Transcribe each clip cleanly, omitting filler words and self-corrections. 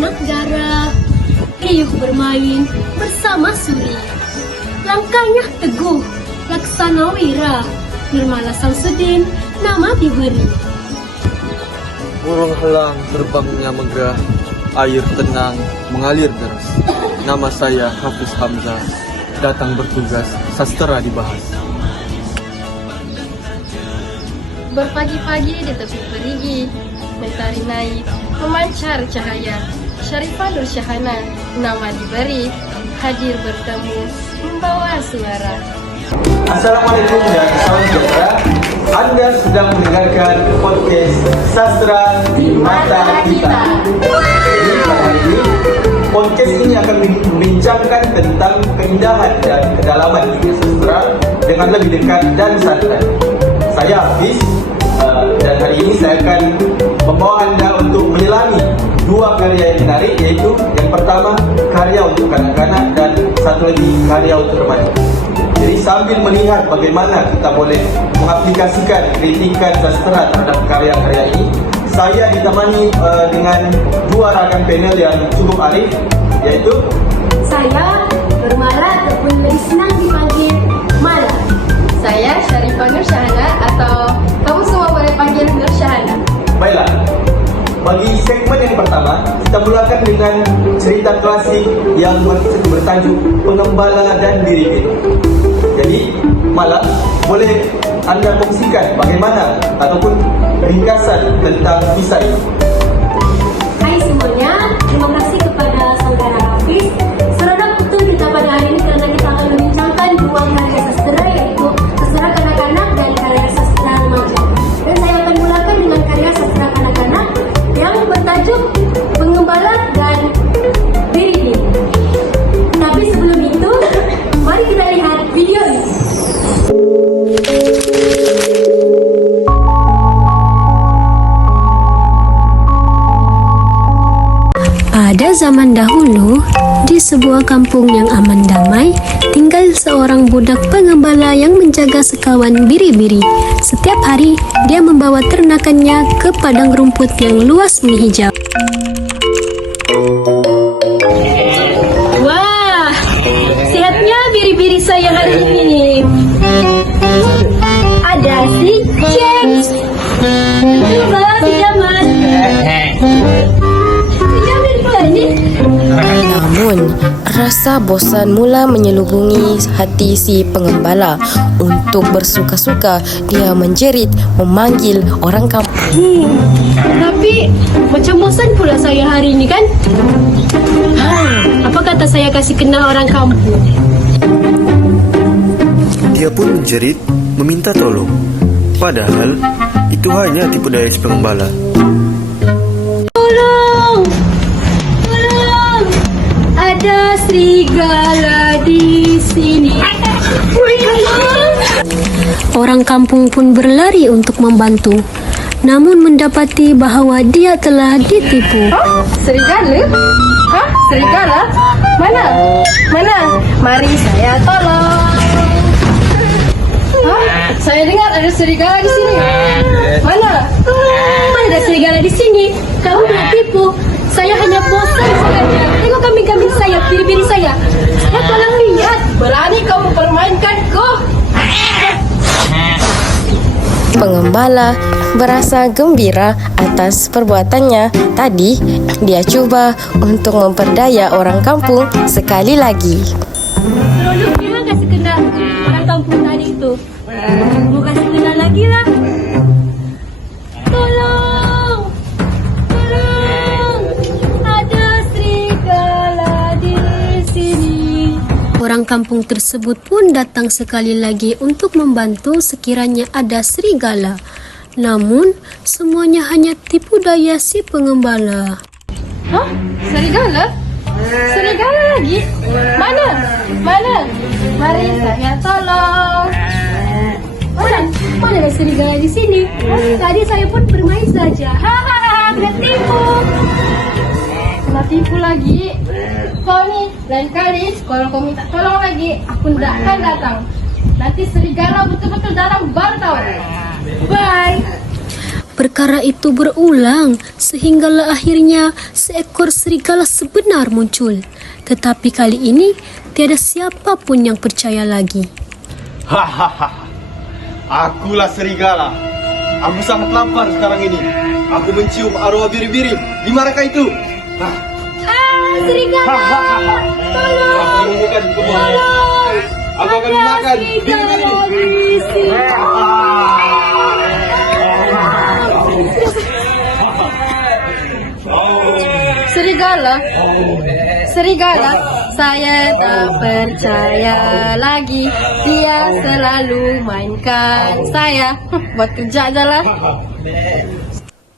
anak Dara, riuh bermain bersama Suri. Langkahnya teguh, laksana wira, Nirmala Samsudin nama diberi. Burung helang terbangnya megah, air tenang mengalir deras. Nama saya Hafiz Hamzah, datang bertugas sastra dibahas. Berpagi-pagi di tepi perigi, mentari naik, memancar cahaya. Syarifah Nur Syahana, nama diberi, hadir bertemu, membawa suara. Assalamualaikum dan salam sejahtera. Anda sedang mendengarkan podcast Sastra di Mata Kita. Jadi pada hari ini, podcast ini akan membincangkan tentang keindahan dan kedalaman dunia sastra dengan lebih dekat dan santai. Saya Hafiz, dan hari ini saya akan membawa Anda untuk menyelami dua karya yang menarik, yaitu yang pertama karya untuk kanak-kanak dan satu lagi karya untuk remaja. Jadi sambil melihat bagaimana kita boleh mengaplikasikan kritikan sastra terhadap karya-karya ini, saya ditemani dengan dua rakan panel yang cukup arif, yaitu Saya Nurmala ataupun lebih senang dipanggil Mala. Saya Syarifah Nur Syahana atau kamu semua boleh panggil Nur Syahana. Baiklah, bagi segmen yang pertama, kita mulakan dengan cerita klasik yang bertajuk Pengembala dan Biri-Biri. Jadi, Mala, boleh Anda kongsikan bagaimana ataupun ringkasan tentang kisah ini? Hai semuanya, terima kasih kepada saudara Hafiz. Seronok betul kita pada hari ini karena kita akan membincangkan dua karya sastra, yaitu sastra kanak-kanak dan karya sastra remaja. Dan saya akan mulakan dengan karya sastra kanak-kanak yang bertajuk Pengembala dan Biri-Biri. Tapi sebelum itu, mari kita lihat video ini. Pada zaman dahulu, di sebuah kampung yang aman damai, tinggal seorang budak pengembala yang menjaga sekawan biri-biri. Setiap hari, dia membawa ternakannya ke padang rumput yang luas menghijau. Wah, sehatnya biri-biri saya hari ini. Ada si James. Coba pinjaman. Namun, rasa bosan mula menyelubungi hati si pengembala. Untuk bersuka-suka, dia menjerit memanggil orang kampung. Tapi macam bosan pula saya hari ini kan? Apa kata saya kasih kenal orang kampung? Dia pun menjerit, meminta tolong. Padahal, itu hanya tipu daya si pengembala. Tolong! Tolong! Ada serigala di sini. Orang kampung pun berlari untuk membantu. Namun mendapati bahwa dia telah ditipu. Serigala? Hah? Serigala? Mana? Mana? Mari saya tolong. Hah? Saya dengar ada serigala di sini. Mana? Mana ada serigala di sini? Kamu ditipu. Saya hanya bosan saja. Tengok kambing-kambing saya, biri-biri saya. Saya tolong lihat. Berani kau mempermainkanku? Pengembala berasa gembira atas perbuatannya tadi. Dia coba untuk memperdaya orang kampung sekali lagi. Seronoknya kasih kenal orang kampung tadi itu. Mau kasih kenal lagi lah. Tolong! Tolong! Ada serigala di sini. Orang kampung tersebut pun datang sekali lagi untuk membantu sekiranya ada serigala. Namun, semuanya hanya tipu daya si pengembala. Hah? Serigala? Serigala lagi? Mana? Mana? Mari saya tolong. Mana ada serigala di sini? Tadi saya pun bermain saja. Hahaha, kena tipu. Kena tipu lagi. Kau nih, lain kali kalau kau minta tolong lagi, aku tidak akan datang. Nanti serigala betul-betul datang baru tahu. Bye. perkara itu berulang sehinggalah akhirnya seekor serigala sebenar muncul. Tetapi kali ini tiada siapa pun yang percaya lagi. Hahaha, akulah serigala. Aku sangat lapar sekarang ini. Aku mencium aroma biri-biri. Di manakah itu? Serigala! Tolong! Aku menemukan kebun. Aku akan memakan biri-biri. Serigala, saya tak percaya lagi. Dia selalu mainkan saya. Buat kerja aja lah.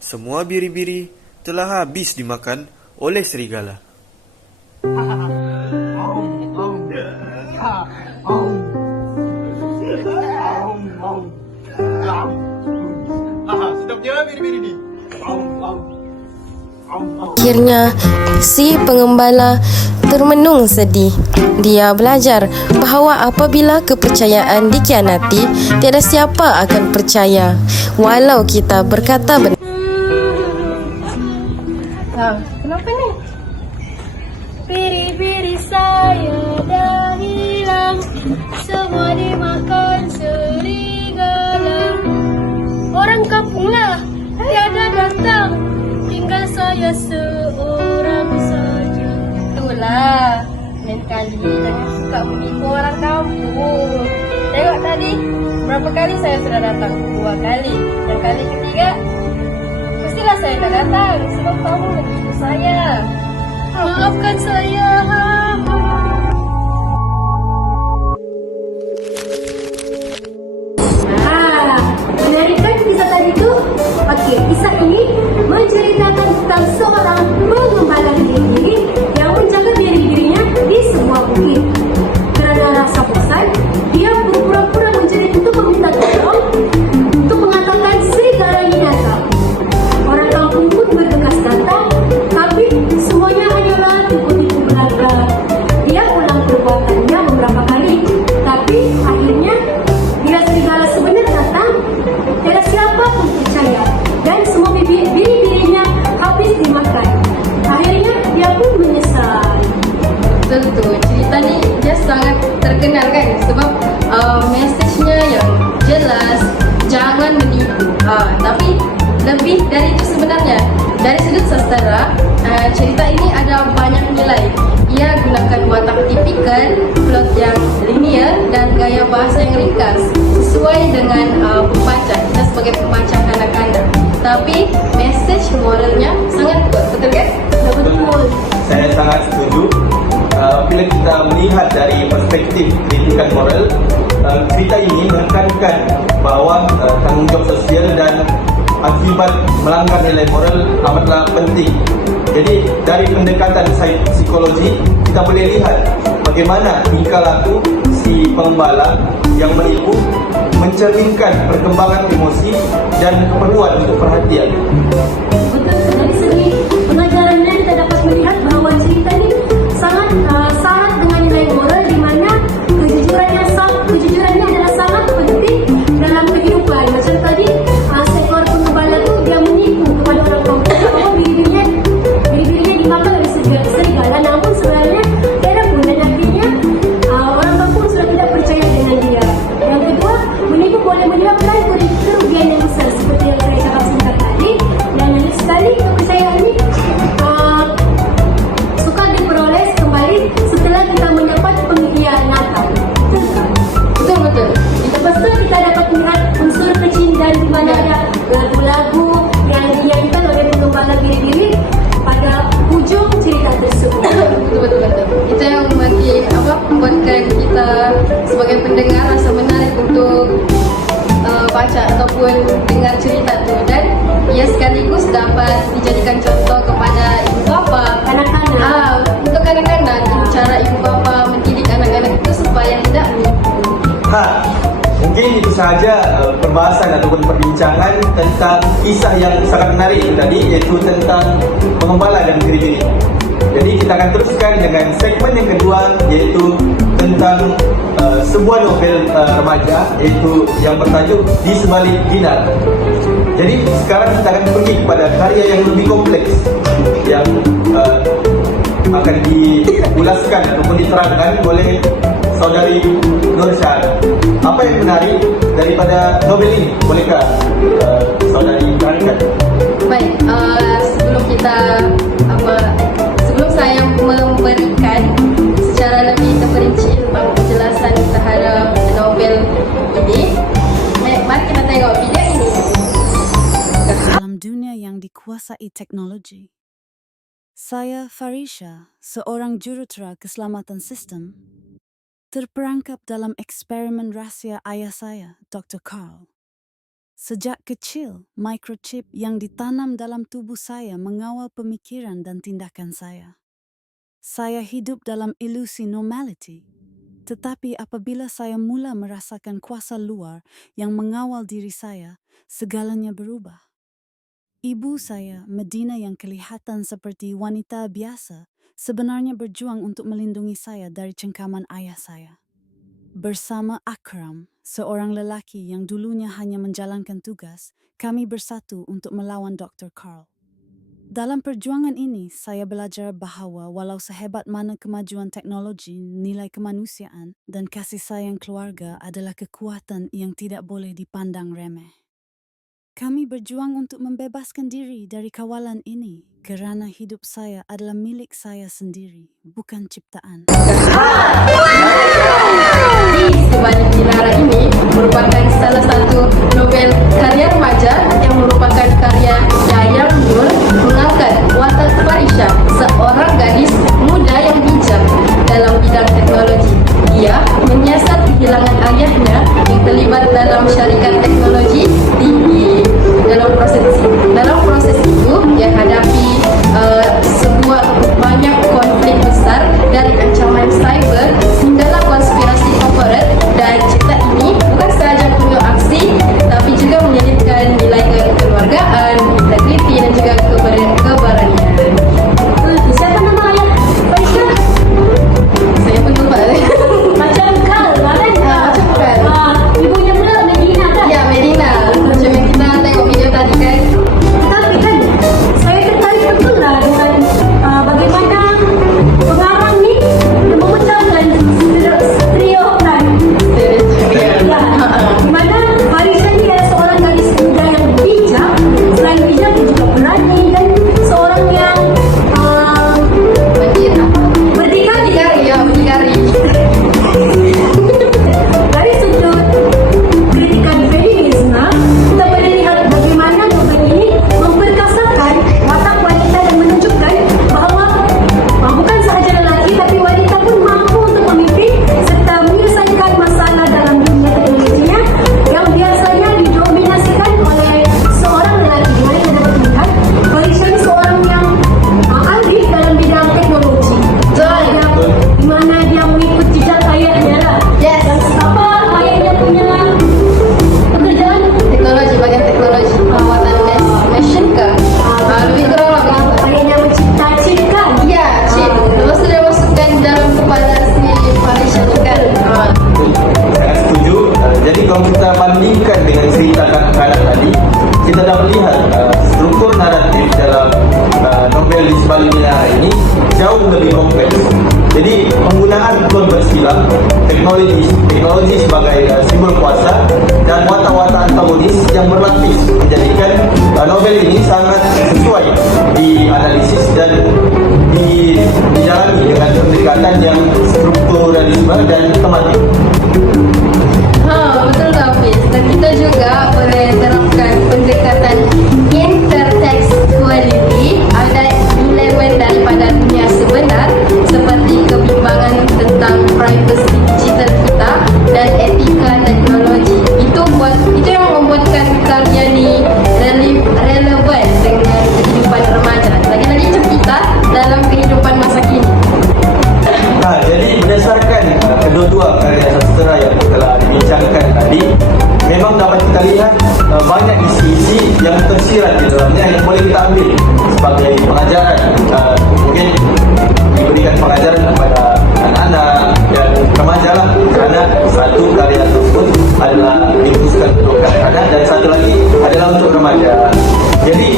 Semua biri-biri telah habis dimakan oleh serigala. Sedapnya biri-biri ni. Akhirnya, si pengembala termenung sedih. Dia belajar bahawa apabila kepercayaan dikhianati, tiada siapa akan percaya, walau kita berkata benar. Kenapa ni? Biri-biri saya dah hilang, semua dimakan serigala. Orang kampung lah tiada datang, tinggal saya seorang saja. Itulah, lain kali jangan suka menipu orang kampung. Tengok tadi, berapa kali saya sudah datang? 2 kali. Yang kali ketiga, pastilah saya tak datang sebab kamu menipu saya. Maafkan saya. Menarik kan kisah tadi tu? Okey, kisah ini menceritakan tentang seorang pengembala biri-biri yang menjaga biri-birinya di sebuah bukit. Kerana rasa bosan, dia berpura-pura menjerit untuk meminta tolong untuk mengatakan serigala ini datang. Orang kampung pun bergegas datang, tapi semuanya hanyalah tipu-tipu belaka. Dia ulang perbuatannya beberapa kali, tapi akhirnya bila serigala sebenar datang, tiada siapa pun percaya dan semua biri-birinya habis dimakan. Akhirnya dia pun menyesal. Tentu, cerita ni dia sangat terkenal kan sebab mesejnya yang jelas, jangan menipu. Tapi lebih dari itu sebenarnya, dari sudut sastera, cerita ini ada banyak nilai. Ia gunakan watak tipikal, plot yang linear dan gaya bahasa yang ringkas sesuai dengan pembaca. Kita sebagai pembaca kanak-kanak. Tapi mesej moralnya sangat kuat, betul kan? Betul. Saya sangat setuju. Bila kita melihat dari perspektif kritikan moral, cerita ini menekankan bahawa tanggungjawab sosial dan akibat melanggar nilai moral amatlah penting. Jadi dari pendekatan psikologi, kita boleh lihat bagaimana tingkah laku si pengembala yang menipu mencerminkan perkembangan emosi dan keperluan untuk perhatian. Betul, dari segi pengajarannya kita dapat melihat bahawa cerita ini sangat syarat dengan nilai moral di mana kejujurannya adalah sangat penting dalam kehidupan. Macam tadi seekor pengembala tu dia menipu kepada orang kampung bahawa biri-birinya dimakan oleh serigala, namun sebenarnya tiada pun, dan akhirnya orang kampung sudah tidak percaya dengan dia. Yang kedua, menipu boleh menyebabkan kerugian yang besar seperti yang saya cakap singkat tadi, dan lagi sekali kepercayaan ini suka diperoleh kembali setelah kita mendapat pengkhianatan. Betul. Lepas tu kita dapat melihat unsur kecintaan di mana ada lagu-lagu yang dinyanyikan oleh pengembala biri-biri pada hujung cerita tersebut. Betul. Itu yang membuatkan kita sebagai pendengar rasa menarik untuk baca ataupun dengar cerita tu, dan ia sekaligus dapat dijadikan contoh kepada ibu bapa, Kanak-kanak. untuk kanak-kanak, cara ibu bapa mendidik anak-anak itu supaya tidak menipu. Mungkin itu sahaja perbahasan ataupun perbincangan tentang kisah yang sangat menarik tadi, iaitu tentang pengembala dan biri-biri. Jadi kita akan teruskan dengan segmen yang kedua, iaitu tentang sebuah novel remaja, iaitu yang bertajuk Di Sebalik Dinar. Jadi sekarang kita akan pergi kepada karya yang lebih kompleks yang akan diulaskan ataupun diterangkan oleh saudari Nursyad. Apa yang menarik daripada novel ini? Bolehkah saudari terangkan? Baik, sebelum saya memberikan secara lebih terperinci tentang penjelasan terhadap novel ini, mari kita tengok video ini. Dalam dunia yang dikuasai teknologi, saya Farisha, seorang jurutera keselamatan sistem, terperangkap dalam eksperimen rahsia ayah saya, Dr. Carl. Sejak kecil, microchip yang ditanam dalam tubuh saya mengawal pemikiran dan tindakan saya. Saya hidup dalam ilusi normality, tetapi apabila saya mula merasakan kuasa luar yang mengawal diri saya, segalanya berubah. Ibu saya, Medina yang kelihatan seperti wanita biasa, sebenarnya berjuang untuk melindungi saya dari cengkaman ayah saya. Bersama Akram, seorang lelaki yang dulunya hanya menjalankan tugas, kami bersatu untuk melawan Dr. Carl. Dalam perjuangan ini, saya belajar bahawa walau sehebat mana kemajuan teknologi, nilai kemanusiaan dan kasih sayang keluarga adalah kekuatan yang tidak boleh dipandang remeh. Kami berjuang untuk membebaskan diri dari kawalan ini kerana hidup saya adalah milik saya sendiri, bukan ciptaan. Sebalik Dinara ini merupakan salah satu novel karya remaja yang merupakan karya Yayang Nur mengangkat watak Farisha, seorang gadis muda yang bijak dalam bidang teknologi. Ia menyiasat kehilangan ayahnya yang terlibat dalam syarikat teknologi tinggi. Dalam proses itu, dia hadapi banyak konflik besar dari ancaman cyber hinggalah konspirasi korporat, dan cerita ini bukan sahaja penuh aksi tapi juga menyelipkan nilai kekeluargaan, integriti dan juga keberanian. Siapa nama ayah Farisha? Saya pun lupa. Macam Carl kan? Macam Carl. Ibunya pula Medina kan? Ya, Medina. Macam yang kita tengok video tadi kan. Tetapi kan saya tertarik betul lah dengan bagaimana pengarang ni memecahkan stereotip. Ya, di mana Farisha ni adalah seorang gadis muda yang bijak, selain bijak dia juga berani dan seorang yang berdikari. Berdikari. Dari sudut kritikan feminisme, kita boleh lihat bagaimana novel ini memperkasakan watak wanita dan menunjukkan bahawa bukan sahaja lelaki tapi wanita pun mampu untuk memimpin serta menyelesaikan masalah dalam dunia teknologinya yang biasanya didominasikan oleh seorang lelaki. Di mana kita dapat melihat Farisha ini seorang yang ahli dalam bidang teknologi. Di mana dia mengikut jejak ayahnya lah. Yes. Dan apa ayahnya punya pekerjaan? Teknologi, bagian teknologi. Pembuatan mesin ke? Lebih kurang lah begitu. Ayahnya mencipta chip kan? Ya, chip. Lepas tu dia masukkan dalam kepala si Farisha tu kan. Saya setuju. Jadi kalau kita bandingkan dengan cerita kanak-kanak tadi, kita dapat lihat struktur naratif dalam novel di sebalik Dinara ini jauh lebih kompleks. Jadi penggunaan plot bersilang, teknologi sebagai simbol kuasa dan watak-watak antagonis yang berlapis menjadikan novel ini sangat sesuai dianalisis dan dijalani dengan pendekatan yang strukturalisme dan tematik. Betul tak Hafiz? Dan kita juga boleh terapkan pendekatan intertextuality ada elemen daripada dunia sebenar seperti kebimbangan tentang privacy digital kita dan etika teknologi. Itu yang membuatkan karya ni relevan dengan kehidupan remaja. Lagi-lagi macam kita dalam kehidupan masa kini. Jadi berdasarkan kedua-dua karya sastera yang telah dibincangkan tadi, memang dapat kita lihat banyak isi-isi yang tersirat di dalamnya yang boleh kita ambil sebagai pengajaran. Mungkin diberikan pengajaran kepada anak-anak dan remaja lah, kerana satu karya tersebut adalah dikhususkan untuk kanak-kanak dan satu lagi adalah adalah untuk remaja. Jadi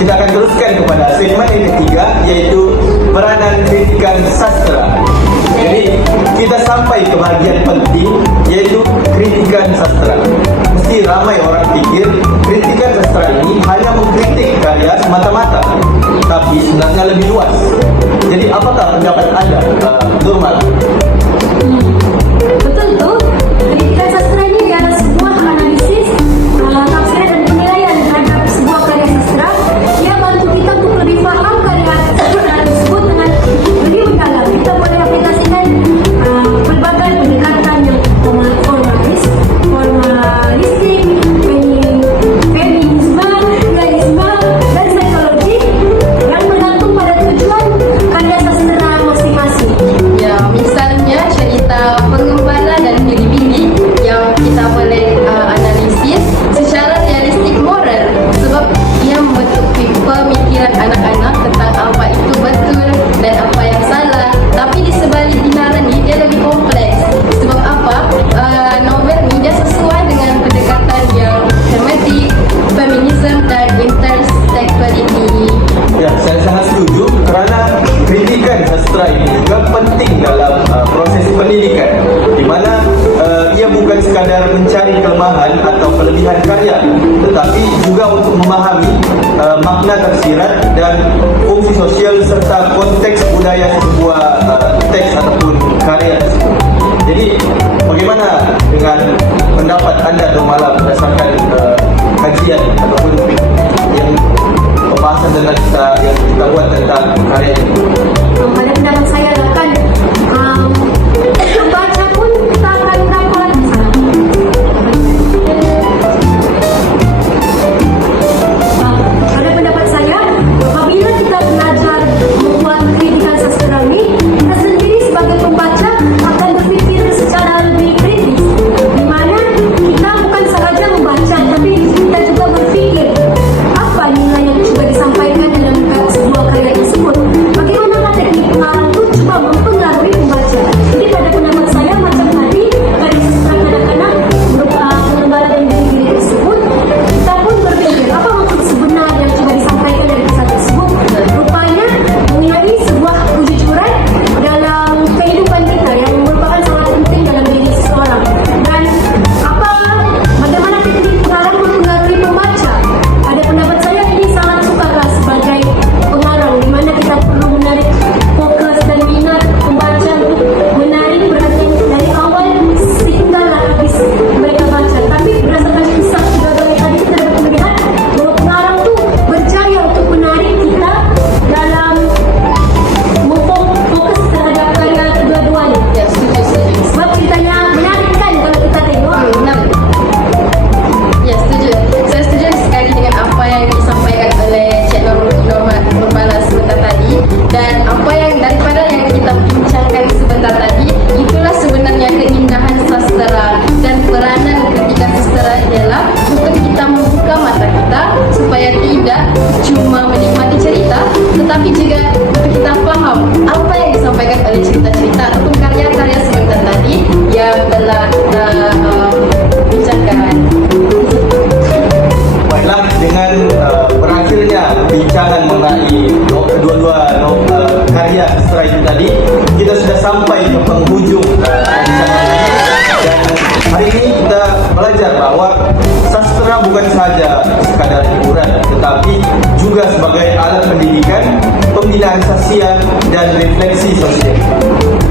kita akan teruskan kepada segmen yang ketiga, yaitu peranan kritikan sastra. Jadi kita sampai ke bagian penting, yaitu kritikan sastra. Mesti ramai orang pikir kritikan sastra ini hanya mengkritik karya semata-mata, tapi sebenarnya lebih luas. Jadi apakah pendapat Anda, Nurmal? Betul tuh. Kritikan sastra ini adalah sebuah analisis, tafsiran dan penilaian terhadap sebuah karya sastra. Ia bantu kita untuk lebih paham karya sastra tersebut dengan lebih mendalam. Kita boleh aplikasikan pelbagai pendekatan yang formalistik, feminisme, realisme, dan psikologi yang bergantung pada tujuan karya sastra masing-masing. Ya, misalnya cerita pengembala dan bini-bini yang kita boleh analisis secara realistik moral, sebab ia membentuk pemikiran anak-anak tentang apa itu betul dan apa yang salah. Tapi di sebalik binaran ni dia lebih kompleks. Sebab apa? Novel ni dia sesuai dengan pendekatan yang tematik, feminism dan intersectionality. Ya, saya sangat setuju kerana kritikan sastra ini juga penting dalam proses pendidikan, di mana ia bukan sekadar mencari kelemahan atau kelebihan karya, tetapi juga untuk memahami makna tersirat dan fungsi sosial serta konteks budaya sebuah teks ataupun karya tersebut. Jadi, bagaimana dengan pendapat Anda Nurmala berdasarkan kajian ataupun yang pembahasan tentang yang kita buat tentang karya ini? Pada pendapat saya kan membaca pun kita akan dapat pada pendapat saya, apabila kita belajar membuat kritikan sastra ini, kita sendiri sebagai pembaca akan berpikir secara lebih kritis, di mana kita bukan sahaja membaca, tapi kita juga berpikir apa nilai yang coba disampaikan dalam sebuah karya tersebut. Bagaimana teknik pengarang itu coba mempengaruhi pembaca. Jadi pada pendapat saya, macam tadi karya sastra kanak-kanak berupa pengembala dan bini-bini tersebut, kita pun berpikir apa maksud sebenar yang coba disampaikan dari kisah tersebut. Rupanya mengenai sebuah kejujuran dalam kehidupan kita yang merupakan sangat penting dalam diri seseorang. Dan bagaimana teknik pengarang mempengaruhi pembaca. Pada pendapat saya ini sangat sukarlah sebagai pengarang, di mana kita perlu menarik fokus dan minat pembaca untuk menarik perhatian dari awal sehinggalah habis mereka baca. Tapi berdasarkan kisah gagal tadi, kita dapat melihat bahwa pengarang tu berjaya untuk menarik kita dalam memfokus terhadap karya kedua-duanya. Ya, setuju. Sebab ceritanya menarik kan kalau kita tengok. Benar. Ya, setuju. Saya setuju sekali dengan apa yang disampaikan oleh Cik Nurmala sebentar tadi, dan apa yang daripada yang kita bincangkan sebentar tadi, itulah sebenarnya keindahan sastra dan peranan kritikan sastra ialah untuk kita membuka mata kita supaya tidak cuma menikmati cerita, tetapi juga untuk kita faham apa yang disampaikan oleh cerita-cerita ataupun karya-karya sebentar tadi yang telah kita bincangkan. Baiklah, dengan berakhirnya perbincangan mengenai kedua-dua karya sastra itu tadi, kita sudah sampai ke penghujung perbincangan ini. Dan hari ini kita belajar bahwa sastra bukan sahaja sekadar hiburan, tetapi juga sebagai alat pendidikan, pembinaan sosial, dan refleksi sosial.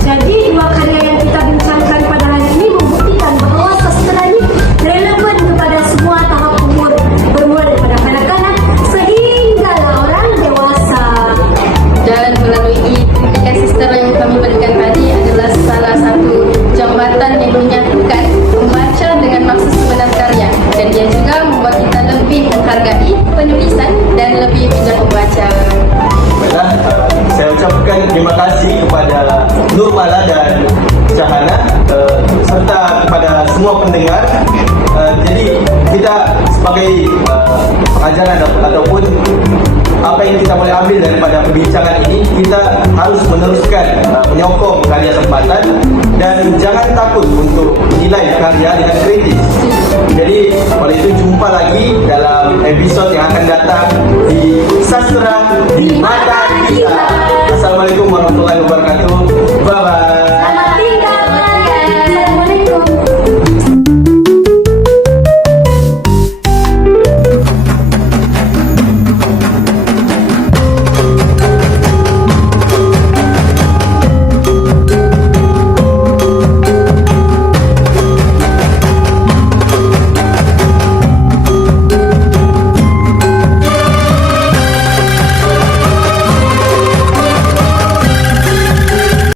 Jadi dua karya yang kita bincangkan pada hari ini membuktikan bahawa sastra ini relevan kepada semua tahap umur, bermula daripada kanak-kanak sehinggalah orang dewasa. Dan melalui kritikan sastra yang kami berikan tadi adalah salah satu jambatan yang menyatukan pembaca dengan maksud sebenar karya, dan dia juga membuat kita lebih menghargai penulisan dan lebih bijak membaca. Baiklah, saya ucapkan terima kasih kepada Nurmala dan Cahana serta kepada semua pendengar. Jadi kita sebagai pengajaran ataupun apa yang kita boleh ambil daripada perbincangan ini, kita harus meneruskan menyokong karya tempatan dan jangan takut untuk menilai karya dengan kritis. Jadi oleh itu jumpa lagi dalam episode yang akan datang di Sastra di Mata Kita. Assalamualaikum warahmatullahi wabarakatuh. Bye bye.